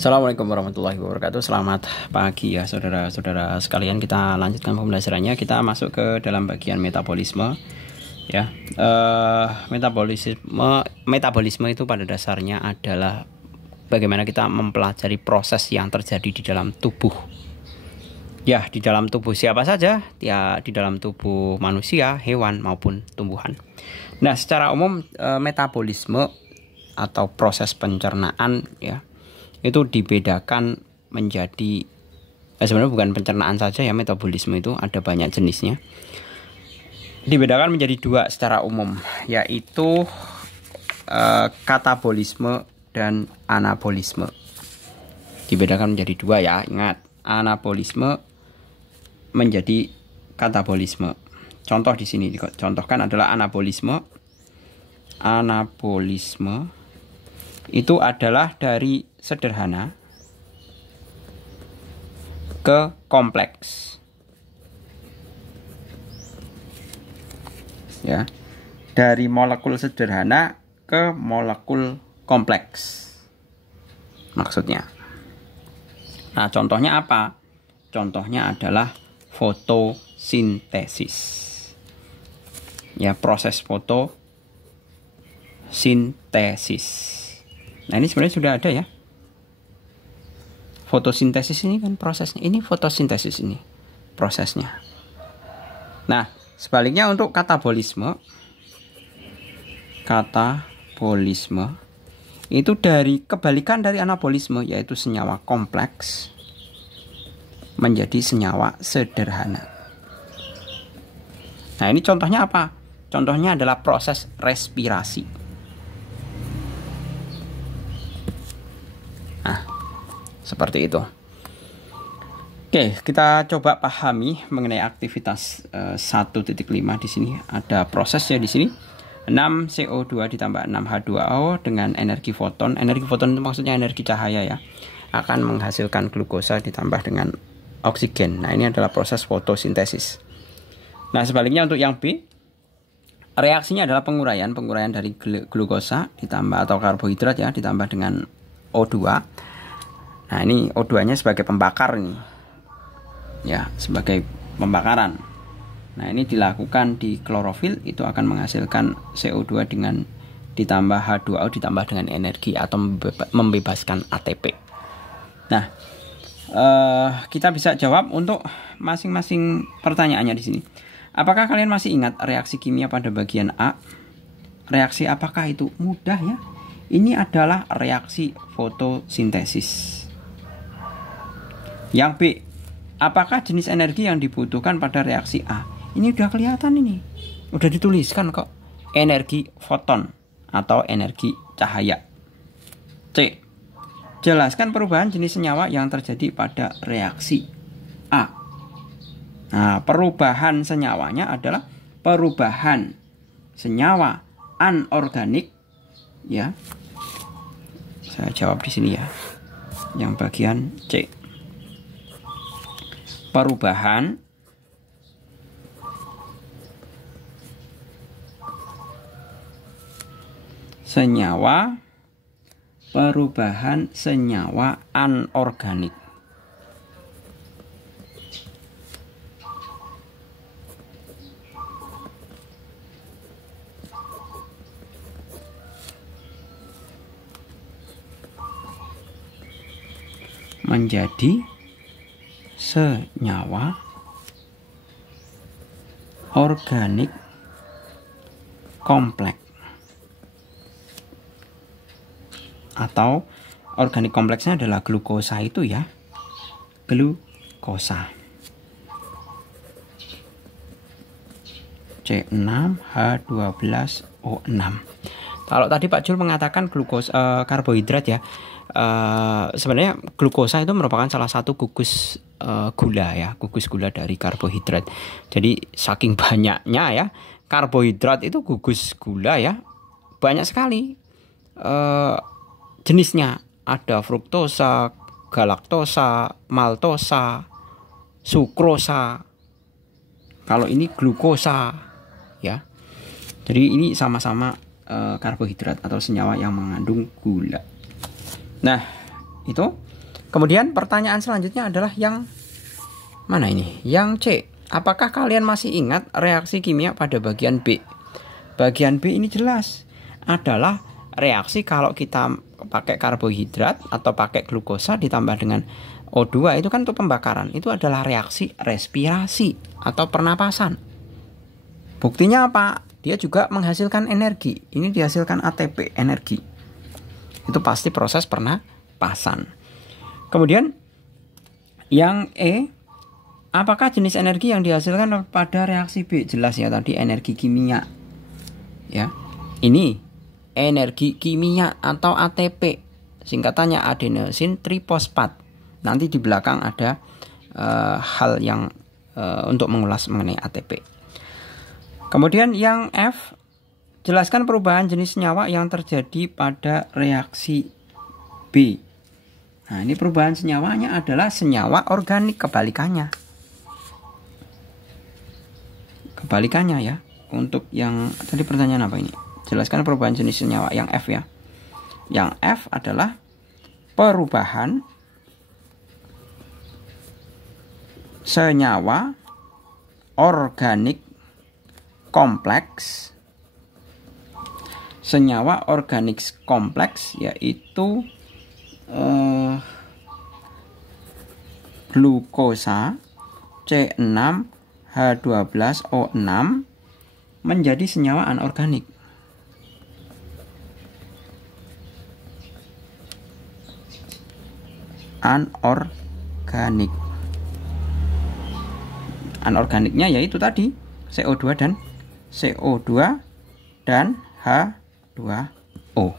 Assalamualaikum warahmatullahi wabarakatuh. Selamat pagi ya saudara-saudara sekalian. Kita lanjutkan pembelajarannya. Kita masuk ke dalam bagian metabolisme. Ya, metabolisme itu pada dasarnya adalah bagaimana kita mempelajari proses yang terjadi di dalam tubuh. Ya, di dalam tubuh siapa saja? Ya, di dalam tubuh manusia, hewan maupun tumbuhan. Nah, secara umum metabolisme atau proses pencernaan ya itu dibedakan menjadi sebenarnya bukan pencernaan saja ya, metabolisme itu ada banyak jenisnya. Dibedakan menjadi dua secara umum, yaitu katabolisme dan anabolisme. Dibedakan menjadi dua ya, ingat, anabolisme menjadi katabolisme. Contoh di sini dicontohkan adalah anabolisme. Anabolisme itu adalah dari sederhana ke kompleks. Ya. Dari molekul sederhana ke molekul kompleks. Maksudnya. Nah, contohnya apa? Contohnya adalah fotosintesis. Ya, proses fotosintesis. Nah, ini sebenarnya sudah ada ya. Fotosintesis ini kan prosesnya. Ini fotosintesis ini prosesnya. Nah, sebaliknya untuk katabolisme. Katabolisme itu dari kebalikan dari anabolisme, yaitu senyawa kompleks menjadi senyawa sederhana. Nah, ini contohnya apa? Contohnya adalah proses respirasi. Nah, seperti itu. Oke, kita coba pahami mengenai aktivitas 1.5 di sini. Ada prosesnya di sini. 6 CO2 ditambah 6 H2O dengan energi foton. Energi foton itu maksudnya energi cahaya ya. Akan menghasilkan glukosa ditambah dengan oksigen. Nah, ini adalah proses fotosintesis. Nah, sebaliknya untuk yang B, reaksinya adalah penguraian dari glukosa ditambah atau karbohidrat ya, ditambah dengan O2. Nah, ini O2-nya sebagai pembakar nih. Ya, sebagai pembakaran. Nah, ini dilakukan di klorofil, itu akan menghasilkan CO2 dengan ditambah H2O ditambah dengan energi atau membebaskan ATP. Nah, kita bisa jawab untuk masing-masing pertanyaannya di sini. Apakah kalian masih ingat reaksi kimia pada bagian A? Reaksi apakah itu? Mudah ya. Ini adalah reaksi fotosintesis. Yang B, apakah jenis energi yang dibutuhkan pada reaksi A? Ini udah kelihatan ini. Udah dituliskan kok. Energi foton atau energi cahaya. C, jelaskan perubahan jenis senyawa yang terjadi pada reaksi A. Nah, perubahan senyawanya adalah perubahan senyawa anorganik ya. Saya jawab di sini ya. Yang bagian C. Perubahan senyawa anorganik. Menjadi senyawa organik kompleks atau organik kompleksnya adalah glukosa itu ya, glukosa. C6H12O6. Kalau tadi Pak Jul mengatakan glukosa karbohidrat ya, sebenarnya glukosa itu merupakan salah satu gugus gula ya, gugus gula dari karbohidrat. Jadi saking banyaknya ya karbohidrat itu gugus gula ya, banyak sekali jenisnya. Ada fruktosa, galaktosa, maltosa, sukrosa. Kalau ini glukosa ya. Jadi ini sama-sama karbohidrat atau senyawa yang mengandung gula. Nah, itu Kemudian pertanyaan selanjutnya adalah yang mana ini? Yang C. Apakah kalian masih ingat reaksi kimia pada bagian B? Bagian B ini jelas adalah reaksi kalau kita pakai karbohidrat atau pakai glukosa ditambah dengan O2 itu kan untuk pembakaran. Itu adalah reaksi respirasi atau pernapasan. Buktinya apa? Dia juga menghasilkan energi. Ini dihasilkan ATP, energi. Itu pasti proses pernapasan. Kemudian yang E, apakah jenis energi yang dihasilkan pada reaksi B? Jelas ya tadi energi kimia. Ya. Ini energi kimia atau ATP. Singkatannya adenosin trifosfat. Nanti di belakang ada hal yang untuk mengulas mengenai ATP. Kemudian yang F, jelaskan perubahan jenis senyawa yang terjadi pada reaksi B. Nah, ini perubahan senyawanya adalah senyawa organik, kebalikannya. Kebalikannya ya. Untuk yang tadi pertanyaan apa ini? Jelaskan perubahan jenis senyawa yang F ya. Yang F adalah perubahan senyawa organik kompleks. Senyawa organik kompleks yaitu glukosa C6H12O6 menjadi senyawa anorganik. Anorganiknya yaitu tadi CO2 dan H2O.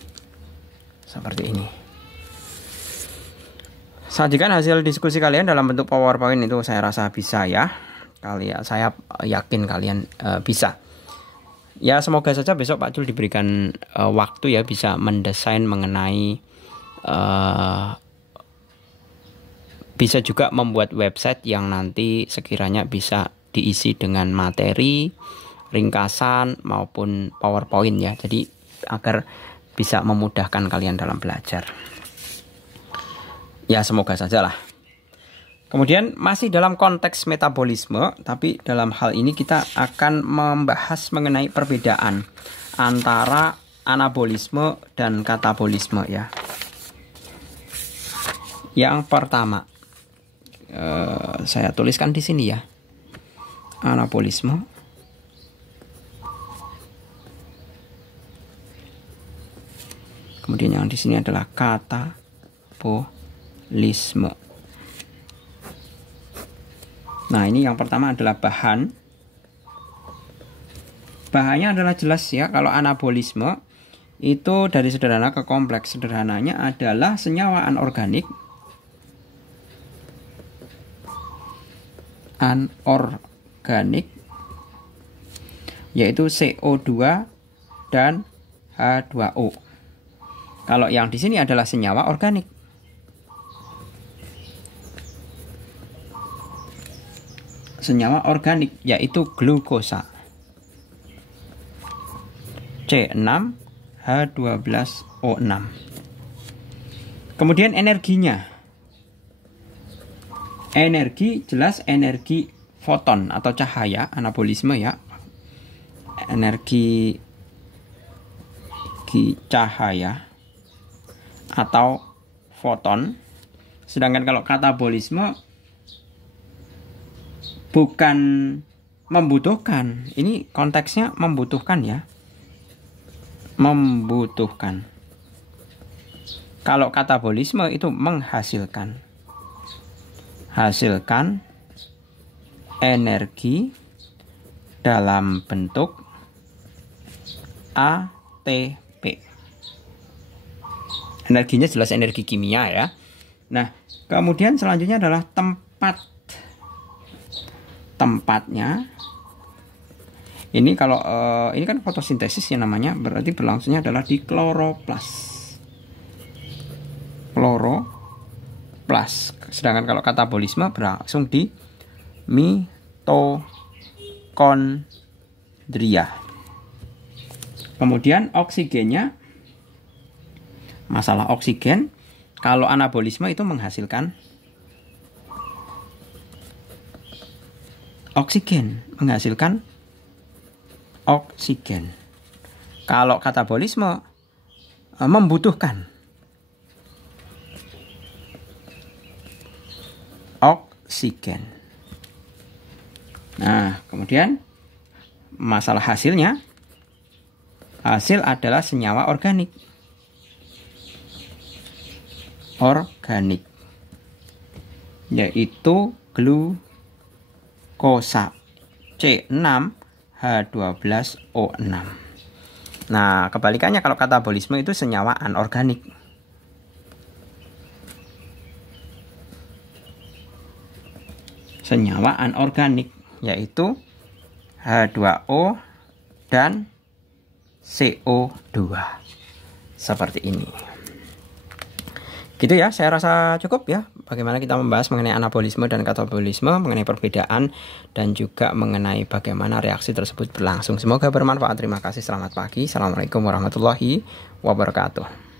Seperti ini. Sajikan hasil diskusi kalian dalam bentuk PowerPoint, itu saya rasa bisa ya. Saya yakin kalian bisa. Ya semoga saja besok Pak Jul diberikan waktu ya bisa mendesain mengenai bisa juga membuat website yang nanti sekiranya bisa diisi dengan materi, ringkasan maupun PowerPoint ya. Jadi agar bisa memudahkan kalian dalam belajar. Ya semoga saja lah. Kemudian masih dalam konteks metabolisme, tapi dalam hal ini kita akan membahas mengenai perbedaan antara anabolisme dan katabolisme ya. Yang pertama, saya tuliskan di sini ya, anabolisme. Kemudian yang di sini adalah katabolisme. Nah, ini yang pertama adalah bahan. Bahannya adalah jelas ya, kalau anabolisme itu dari sederhana ke kompleks. Sederhananya adalah senyawa anorganik. Yaitu CO2 dan H2O. Kalau yang di sini adalah senyawa organik. Senyawa organik yaitu glukosa C6H12O6. Kemudian energinya. Energi jelas energi foton atau cahaya, anabolisme ya. Energi cahaya atau foton. Sedangkan kalau katabolisme bukan membutuhkan. Ini konteksnya membutuhkan ya. Membutuhkan. Kalau katabolisme itu menghasilkan. Hasilkan energi dalam bentuk ATP. Energinya jelas energi kimia ya. Nah, kemudian selanjutnya adalah tempatnya. Ini kalau ini kan fotosintesis ya namanya, berarti berlangsungnya adalah di kloroplas. Sedangkan kalau katabolisme berlangsung di mitokondria. Kemudian oksigennya, masalah oksigen Kalau anabolisme itu menghasilkan oksigen, Kalau katabolisme membutuhkan oksigen. Nah, kemudian masalah hasilnya, hasil adalah senyawa organik, yaitu glukosa C6H12O6. Nah, kebalikannya kalau katabolisme itu senyawa anorganik. Yaitu H2O dan CO2. Seperti ini. Gitu ya, saya rasa cukup ya. Bagaimana kita membahas mengenai anabolisme dan katabolisme, mengenai perbedaan dan juga mengenai bagaimana reaksi tersebut berlangsung. Semoga bermanfaat. Terima kasih. Selamat pagi. Assalamualaikum warahmatullahi wabarakatuh.